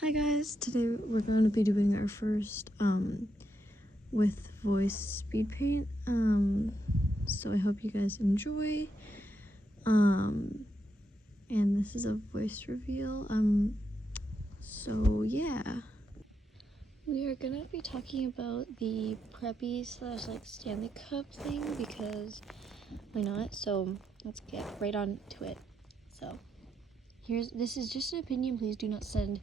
Hi guys, today we're going to be doing our first with voice speed paint. So I hope you guys enjoy. And this is a voice reveal. So yeah. We are gonna be talking about the preppy / like Stanley Cup thing because why not? So let's get right on to it. So this is just an opinion. Please do not send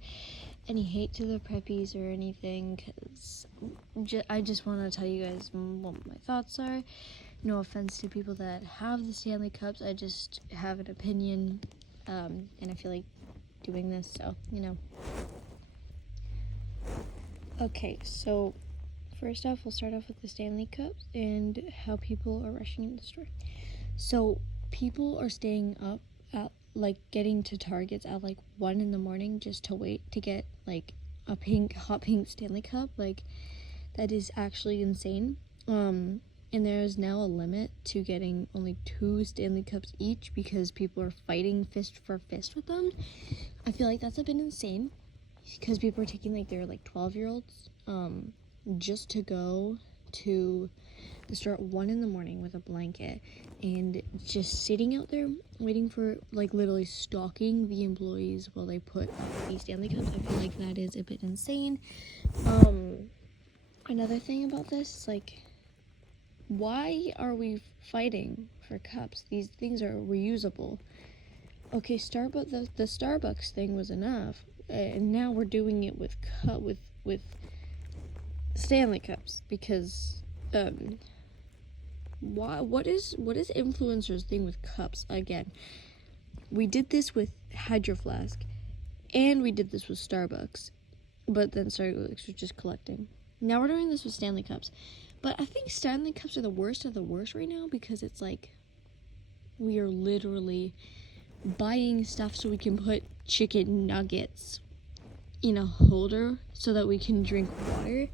any hate to the preppies or anything, because I just want to tell you guys what my thoughts are. No offense to people that have the Stanley Cups. I just have an opinion, and I feel like doing this, so Okay, so first off, we'll start off with the Stanley Cups and how people are rushing in the store. So people are staying up at getting to Targets at 1 in the morning just to wait to get a hot pink Stanley Cup. That is actually insane. And there is now a limit to getting only 2 Stanley Cups each because people are fighting fist for fist with them. I feel like that's a bit insane because people are taking their 12-year-olds just to go to the store at 1 in the morning with a blanket and just sitting out there waiting for literally stalking the employees while they put these Stanley Cups. I feel like that is a bit insane. Another thing about this, why are we fighting for cups? These things are reusable. Okay, the Starbucks thing was enough, and now we're doing it with Stanley Cups because what is influencers thing with cups? Again, we did this with Hydro Flask and we did this with Starbucks, but then Starbucks was just collecting. Now we're doing this with Stanley Cups, but I think Stanley Cups are the worst of the worst right now because it's we are literally buying stuff so we can put chicken nuggets in a holder so that we can drink water.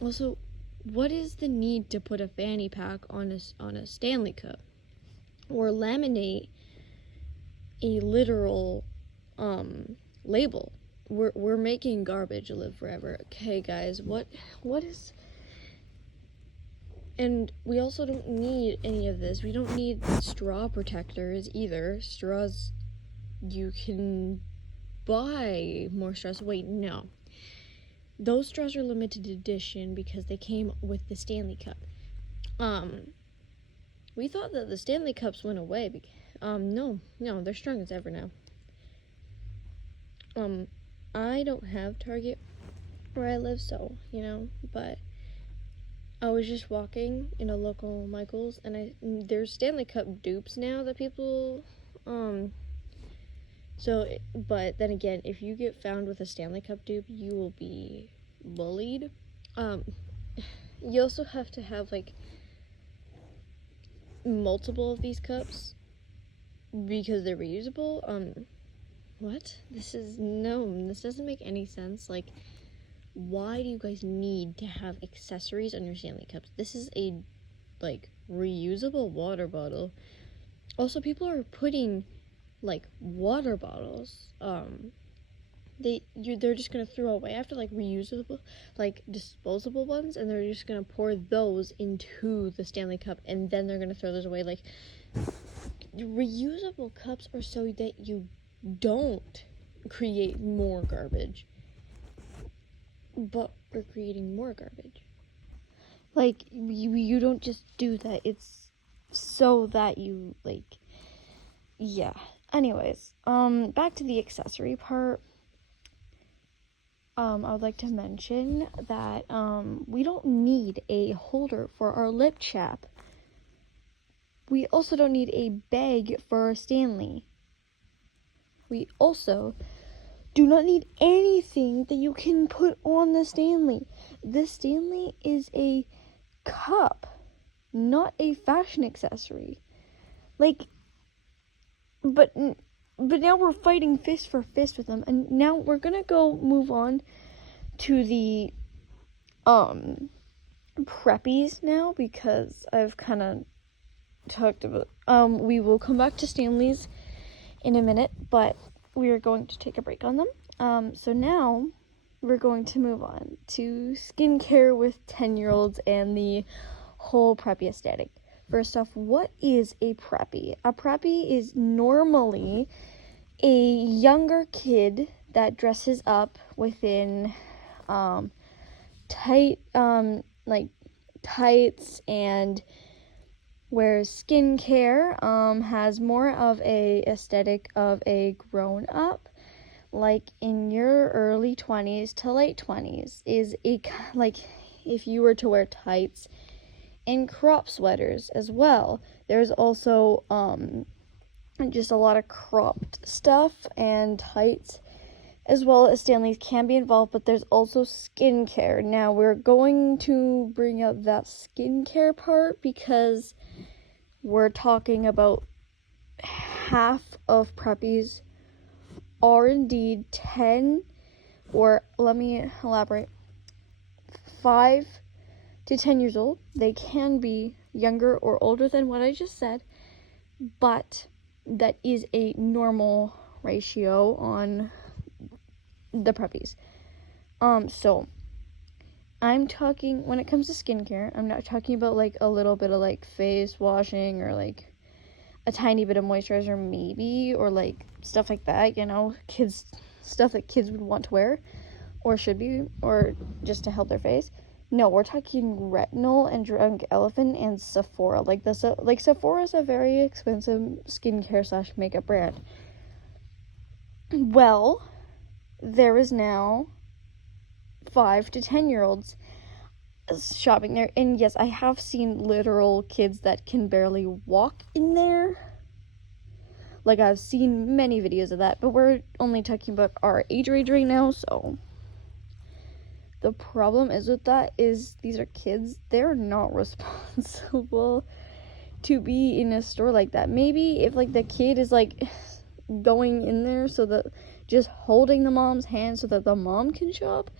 Also, what is the need to put a fanny pack on a Stanley Cup or laminate a literal label? We're making garbage live forever. Okay, guys, what is? And we also don't need any of this. We don't need straw protectors either. Straws, you can buy more straws. Wait, no. Those straws are limited edition because they came with the Stanley Cup. We thought that the Stanley Cups went away. No, they're strong as ever now. I don't have Target where I live, so, but I was just walking in a local Michael's, and there's Stanley Cup dupes now that people, but then again, if you get found with a Stanley Cup dupe, you will be bullied. You also have to have, multiple of these cups because they're reusable. What? This doesn't make any sense. Why do you guys need to have accessories on your Stanley Cups? This is a, reusable water bottle. Also, people are putting, water bottles, they're just gonna throw away after, reusable, disposable ones, and they're just gonna pour those into the Stanley Cup, and then they're gonna throw those away. Reusable cups are so that you don't create more garbage, but we're creating more garbage. You don't just do that. It's so that you, yeah. Anyways, back to the accessory part. I would like to mention that, we don't need a holder for our lip chap. We also don't need a bag for our Stanley. We also do not need anything that you can put on the Stanley. The Stanley is a cup, not a fashion accessory. But now we're fighting fist for fist with them, and now we're gonna move on to the preppies now because I've kind of talked about. We will come back to Stanley's in a minute, but we are going to take a break on them. So now we're going to move on to skincare with 10-year-olds and the whole preppy aesthetic. First off, what is a preppy? A preppy is normally a younger kid that dresses up within tight like tights and wears skincare, has more of a aesthetic of a grown up, like in your early 20s to late 20s, is a like if you were to wear tights and crop sweaters as well. There's also just a lot of cropped stuff and tights, as well as Stanleys can be involved, but there's also skincare. Now we're going to bring up that skincare part because we're talking about half of preppies are indeed 10, or let me elaborate, 5 to 10 years old. They can be younger or older than what I just said, but that is a normal ratio on the preppies. So I'm talking, when it comes to skincare, I'm not talking about like a little bit of like face washing or like a tiny bit of moisturizer maybe, or like stuff like that, stuff that kids would want to wear or should be, or just to help their face. No, we're talking retinol and Drunk Elephant and Sephora. Like Sephora is a very expensive skincare / makeup brand. Well, there is now 5 to 10-year-olds shopping there, and yes, I have seen literal kids that can barely walk in there. Like, I've seen many videos of that, but we're only talking about our age range right now, so the problem is with that is these are kids. They're not responsible to be in a store like that. Maybe if like the kid is like going in there so that just holding the mom's hand so that the mom can shop.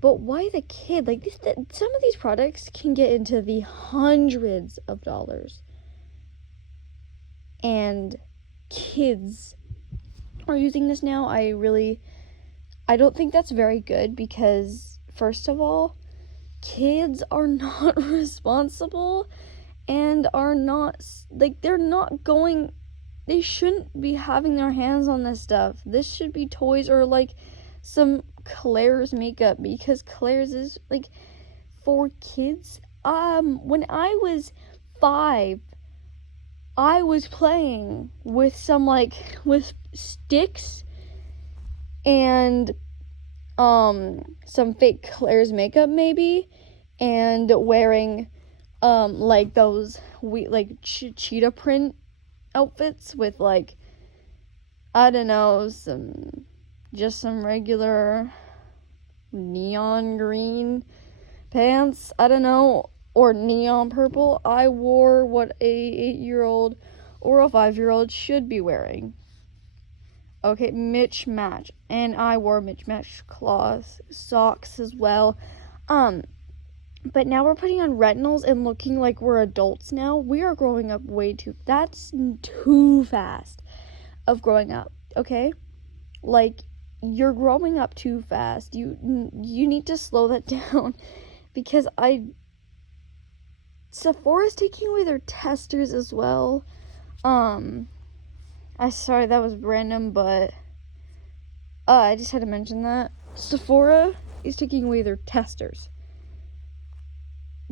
But why the kid? Like, some of these products can get into the hundreds of dollars. And kids are using this now. I don't think that's very good because, first of all, kids are not responsible and are not, like, they shouldn't be having their hands on this stuff. This should be toys or, like, some Claire's makeup, because Claire's is like for kids. When I was 5, I was playing with with sticks and some fake Claire's makeup maybe, and wearing like those cheetah print outfits with like, I don't know, some regular neon green pants, I don't know, or neon purple. I wore what a 8-year-old or a 5-year-old should be wearing. Okay, Mitch Match. And I wore Mitch Match cloth socks as well. But now we're putting on retinols and looking like we're adults now. We are growing up that's too fast of growing up, okay? Like, you're growing up too fast. You need to slow that down, because Sephora's taking away their testers as well. Sorry, that was random, but I just had to mention that Sephora is taking away their testers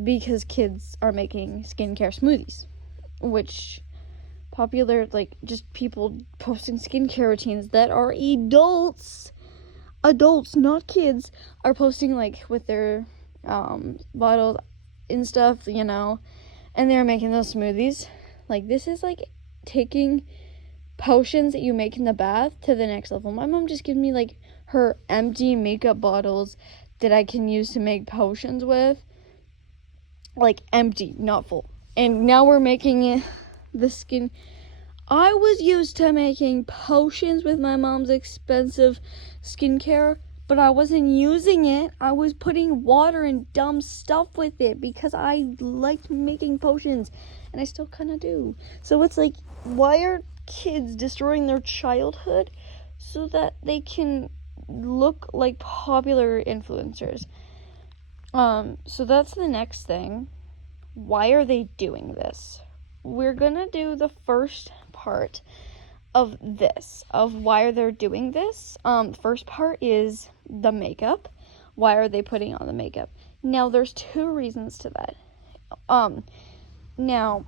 because kids are making skincare smoothies, which popular, like, just people posting skincare routines that are adults, not kids, are posting, like, with their bottles and stuff, and they're making those smoothies. Like, this is like taking potions that you make in the bath to the next level. My mom just gives me like her empty makeup bottles that I can use to make potions with, like empty, not full. And now we're making the skin. I was used to making potions with my mom's expensive skincare, but I wasn't using it. I was putting water and dumb stuff with it because I liked making potions, and I still kind of do. So it's like, why are kids destroying their childhood so that they can look like popular influencers. So that's the next thing. Why are they doing this? We're gonna do the first part of this, of why they're doing this. First part is the makeup. Why are they putting on the makeup? Now, there's two reasons to that. Now,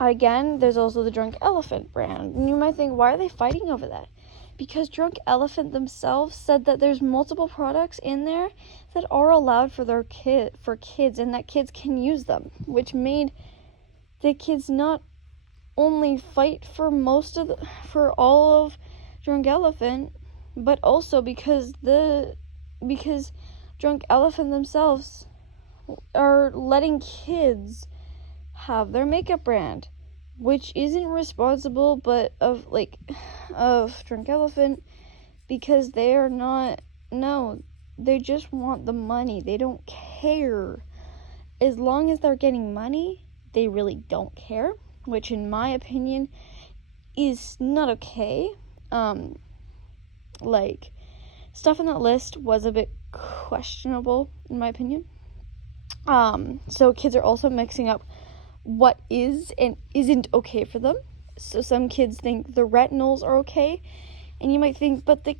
again, there's also the Drunk Elephant brand. And you might think, why are they fighting over that? Because Drunk Elephant themselves said that there's multiple products in there that are allowed for kids, and that kids can use them, which made the kids not only fight for all of Drunk Elephant, but also because Drunk Elephant themselves are letting kids have their makeup brand, which isn't responsible of Drunk Elephant, because they just want the money. They don't care. As long as they're getting money, they really don't care, which in my opinion is not okay. Stuff in that list was a bit questionable in my opinion. So kids are also mixing up what is and isn't okay for them. So some kids think the retinols are okay, and you might think, but the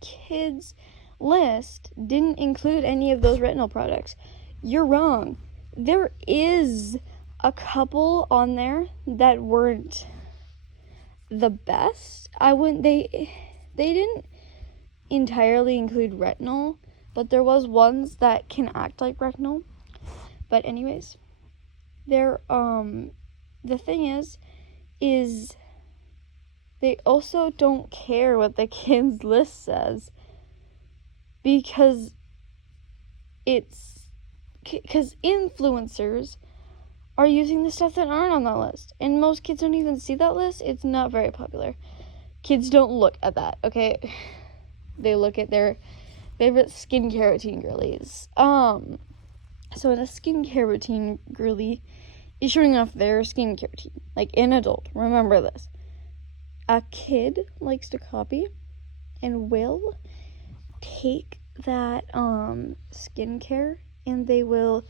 kids list didn't include any of those retinol products. You're wrong. There is a couple on there that weren't the best. They didn't entirely include retinol, but there was ones that can act like retinol. But anyways, the thing is they also don't care what the kids list says, because influencers are using the stuff that aren't on that list, and most kids don't even see that list. It's not very popular. Kids don't look at that, okay? They look at their favorite skincare routine girlies. So a skincare routine girly is showing off their skincare routine, like an adult. Remember this. A kid likes to copy and will take that skincare, and they will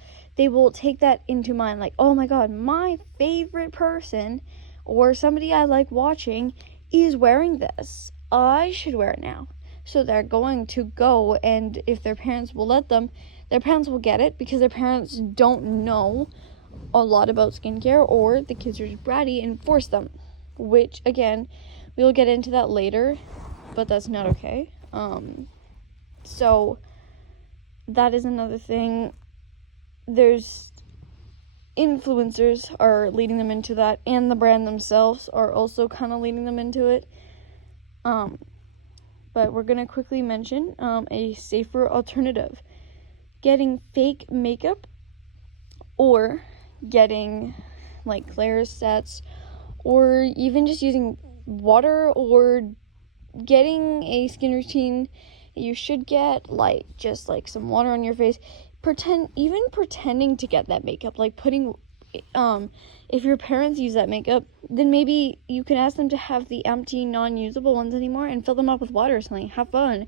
take that into mind, like, oh my god, my favorite person or somebody I like watching is wearing this. I should wear it now. So they're going to go, and if their parents will let them, their parents will get it, because their parents don't know a lot about skincare, or the kids are just bratty and force them, which, again, we'll get into that later, but that's not okay. So that is another thing. There's influencers are leading them into that, and the brand themselves are also kind of leading them into it. But we're going to quickly mention a safer alternative. Getting fake makeup, or getting like Claire's sets, or even just using water, or getting a skin routine that you should get, like just like some water on your face. Pretending to get that makeup, like putting if your parents use that makeup, then maybe you can ask them to have the empty, non-usable ones anymore and fill them up with water or something. Have fun.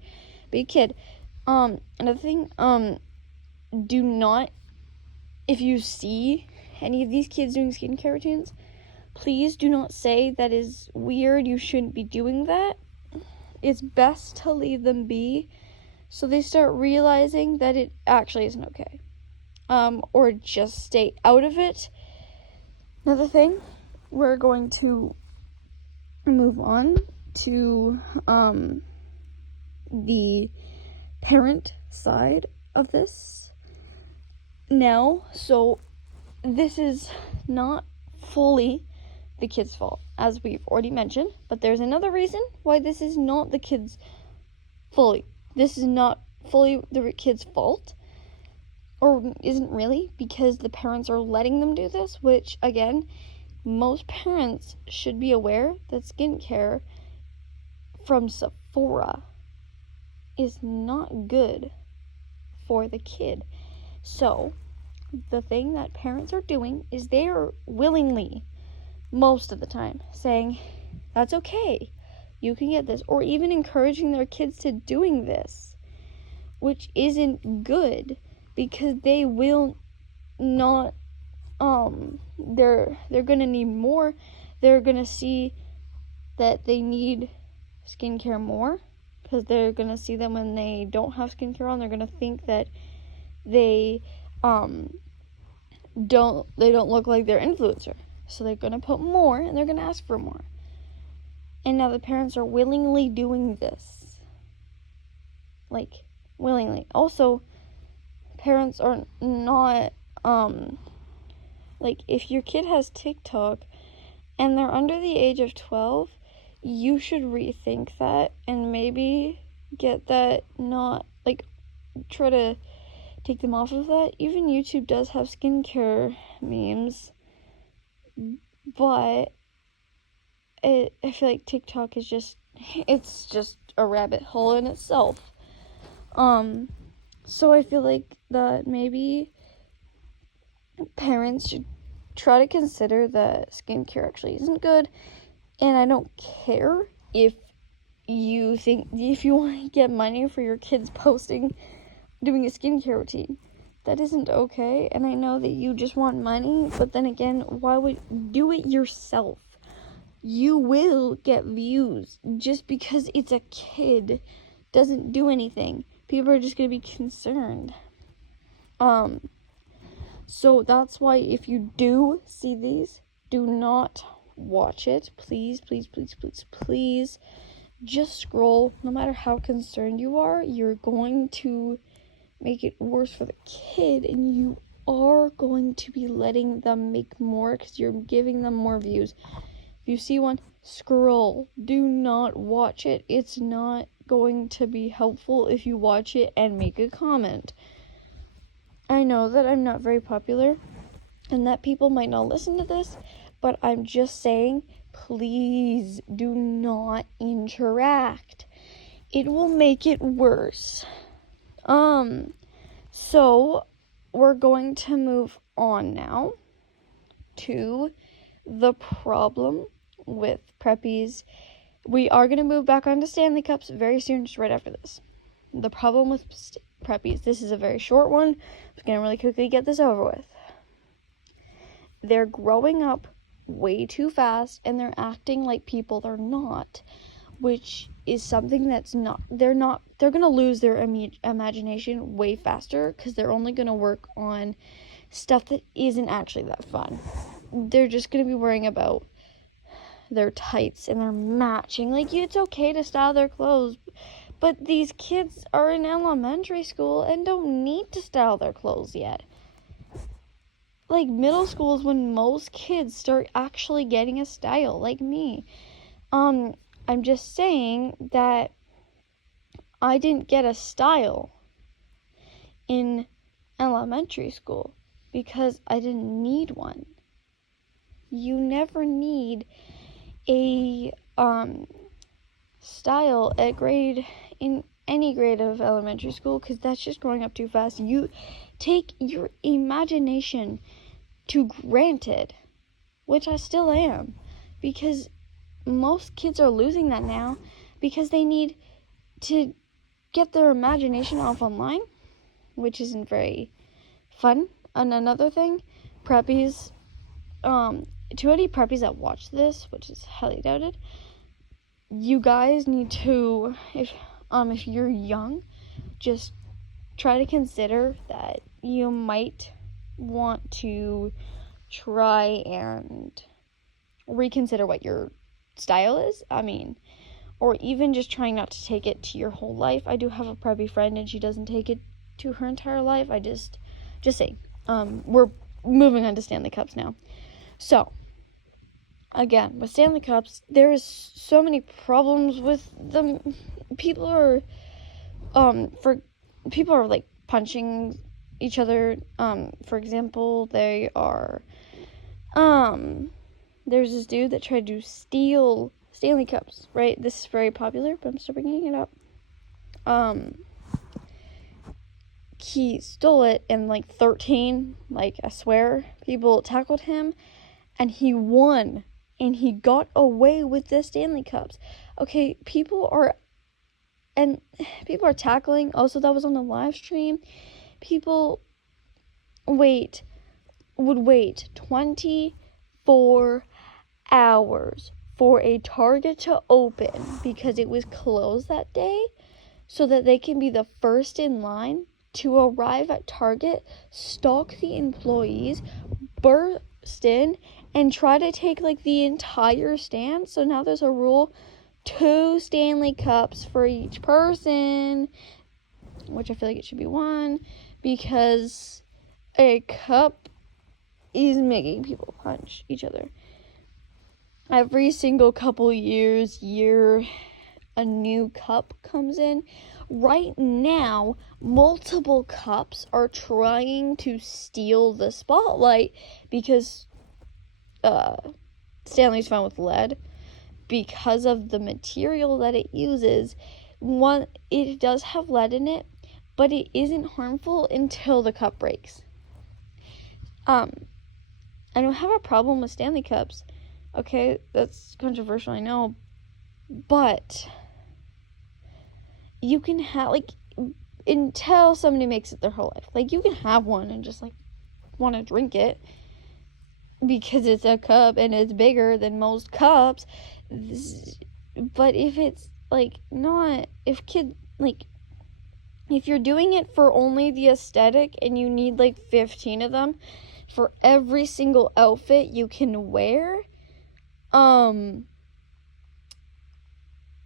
Be a kid. Another thing, do not, if you see any of these kids doing skincare routines, please do not say that is weird, you shouldn't be doing that. It's best to leave them be, so they start realizing that it actually isn't okay. Or just stay out of it. Another thing, we're going to move on to the parent side of this now. So this is not fully the kids' fault, as we've already mentioned, but there's another reason why this is not the kids' fully. This is not fully the kids' fault, or isn't really, because the parents are letting them do this, which, again, most parents should be aware that skincare from Sephora is not good for the kid. So the thing that parents are doing is they are willingly, most of the time, saying, that's okay, you can get this, or even encouraging their kids to doing this, which isn't good, because they will not, they're gonna need more. They're gonna see that they need skincare more, because they're gonna see them when they don't have skincare on. They're gonna think that they don't look like their influencer, so they're gonna put more, and they're gonna ask for more. And now the parents are willingly doing this, like willingly. Also, parents are not like, if your kid has TikTok and they're under the age of 12, you should rethink that and maybe get that, not like try to take them off of that. Even YouTube does have skincare memes, but I feel like TikTok is just a rabbit hole in itself. So I feel like that maybe parents should try to consider that skincare actually isn't good. And I don't care if you want to get money for your kids doing a skincare routine. That isn't okay. And I know that you just want money, but then again, why would do it yourself? You will get views. Just because it's a kid doesn't do anything. People are just going to be concerned. So that's why, if you do see these, do not watch it. Please, please, please, please, please. Just scroll. No matter how concerned you are, you're going to make it worse for the kid, and you are going to be letting them make more, because you're giving them more views. If you see one, scroll. Do not watch it. It's not going to be helpful if you watch it and make a comment. I know that I'm not very popular and that people might not listen to this, but I'm just saying, please do not interact. It will make it worse. So we're going to move on now to the problem with preppies. We are going to move back onto Stanley Cups very soon, just right after this. The problem with preppies. This is a very short one. I'm just going to really quickly get this over with. They're growing up way too fast, and they're acting like people they're not, which is something that's not, they're going to lose their imagination way faster, because they're only going to work on stuff that isn't actually that fun. They're just going to be worrying about their tights and their matching. Like, it's okay to style their clothes, but these kids are in elementary school and don't need to style their clothes yet. Like, middle school is when most kids start actually getting a style, like me. I'm just saying that I didn't get a style in elementary school because I didn't need one. You never need a style in any grade of elementary school, because that's just growing up too fast. You take your imagination to granted, which I still am, because most kids are losing that now because they need to get their imagination off online, which isn't very fun. And another thing, preppies, to any preppies that watch this, which is highly doubted, you guys need to, if you're young, just try to consider that you might want to try and reconsider what your style is. Or even just trying not to take it to your whole life. I do have a preppy friend, and she doesn't take it to her entire life. I just saying. We're moving on to Stanley Cups now. So, again, with Stanley Cups, there is so many problems with them. People are like punching each other. For example, they are, there's this dude that tried to steal Stanley Cups, right? This is very popular, but I'm still bringing it up. He stole it, and 13, I swear, people tackled him, and he won, and he got away with the Stanley Cups. Okay, people are tackling. Also, that was on the live stream. People would wait 24 hours for a Target to open because it was closed that day, so that they can be the first in line to arrive at Target, stalk the employees, burst in, and try to take like the entire stand. So now there's a rule: 2 Stanley Cups for each person, which I feel like it should be 1, because a cup is making people punch each other. Every single couple years, a new cup comes in. Right now, multiple cups are trying to steal the spotlight because Stanley's found with lead. Because of the material that it uses, it does have lead in it, but it isn't harmful until the cup breaks. I don't have a problem with Stanley Cups. Okay, that's controversial, I know, but you can have, like, until somebody makes it their whole life. Like, you can have one and just, like, want to drink it because it's a cup and it's bigger than most cups. But if it's, like, not, if you're doing it for only the aesthetic and you need, like, 15 of them for every single outfit you can wear,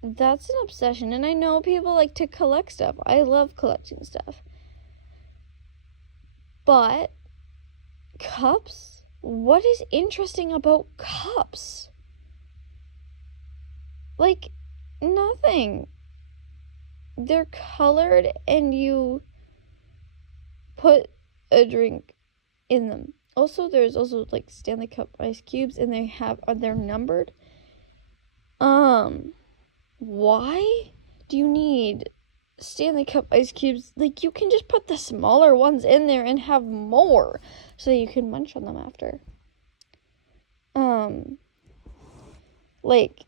that's an obsession. And I know people like to collect stuff. I love collecting stuff. But cups? What is interesting about cups? Like, nothing. They're colored and you put a drink in them. Also, there's also like Stanley Cup ice cubes, and they're numbered. Why do you need Stanley Cup ice cubes? Like, you can just put the smaller ones in there and have more so that you can munch on them after. Like,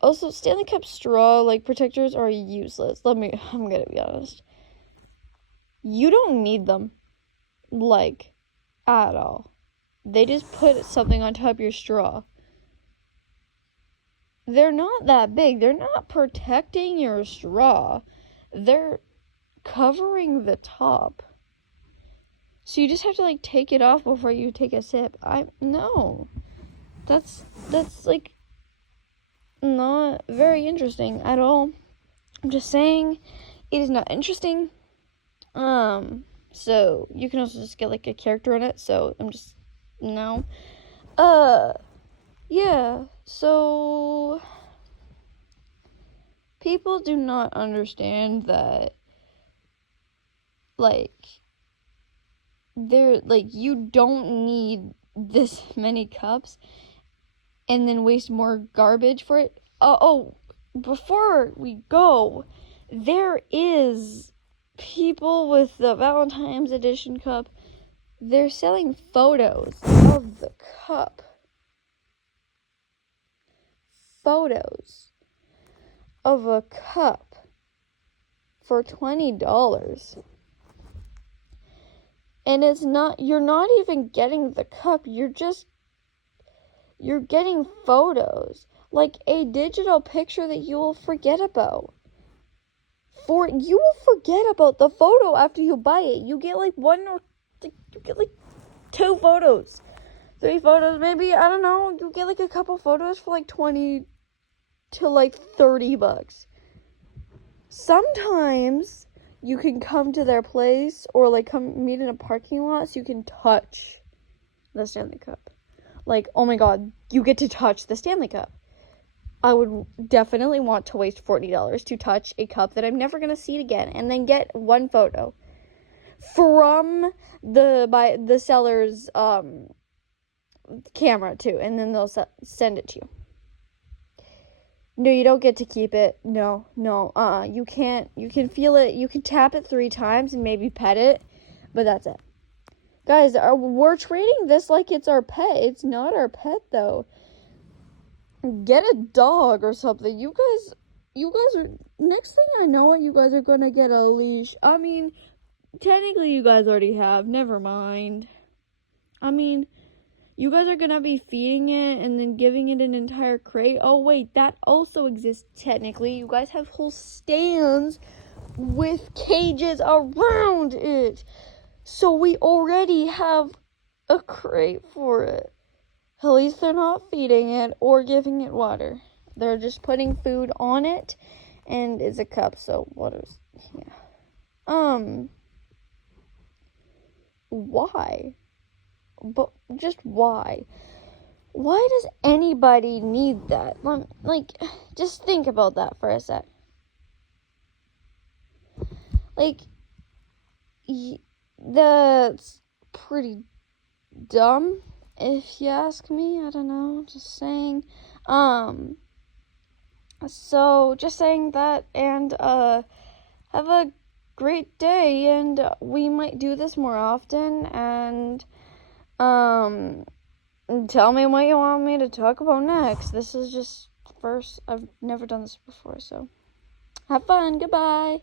also, Stanley Cup straw, like, protectors are useless. I'm gonna be honest. You don't need them, like, at all. They just put something on top of your straw. They're not that big. They're not protecting your straw. They're covering the top. So you just have to, like, take it off before you take a sip. No. That's like, not very interesting at all. I'm just saying it is not interesting. So you can also just get, like, a character in it. So I'm just, no. Yeah, so people do not understand that, like, you don't need this many cups and then waste more garbage for it. Before we go, there is people with the Valentine's edition cup. They're selling photos of the cup. Photos of a cup for $20. And you're not even getting the cup, you're getting photos. Like a digital picture that you will forget about. You will forget about the photo after you buy it. You get like 2 photos. 3 photos, maybe, I don't know. You get like a couple photos for like $20 to like $30. Sometimes you can come to their place or like come meet in a parking lot so you can touch the Stanley Cup. Like, oh my god, you get to touch the Stanley Cup. I would definitely want to waste $40 to touch a cup that I'm never going to see again, and then get 1 photo from the seller's camera too, and then they'll send it to you. No, you don't get to keep it. No. You can't. You can feel it. You can tap it 3 times and maybe pet it, but that's it. Guys, we're treating this like it's our pet. It's not our pet, though. Get a dog or something. You guys you guys are, next thing I know it, you guys are gonna get a leash. I mean, technically you guys already have, never mind. I mean, you guys are gonna be feeding it and then giving it an entire crate. Oh wait, that also exists technically. You guys have whole stands with cages around it. So we already have a crate for it. At least they're not feeding it or giving it water. They're just putting food on it and it's a cup, so water's, yeah. Why? But just why? Why does anybody need that? Like, just think about that for a sec. Like, that's pretty dumb, if you ask me. I don't know, just saying. So just saying that, and have a great day, and we might do this more often, and tell me what you want me to talk about next. This is just first. I've never done this before, so have fun. Goodbye.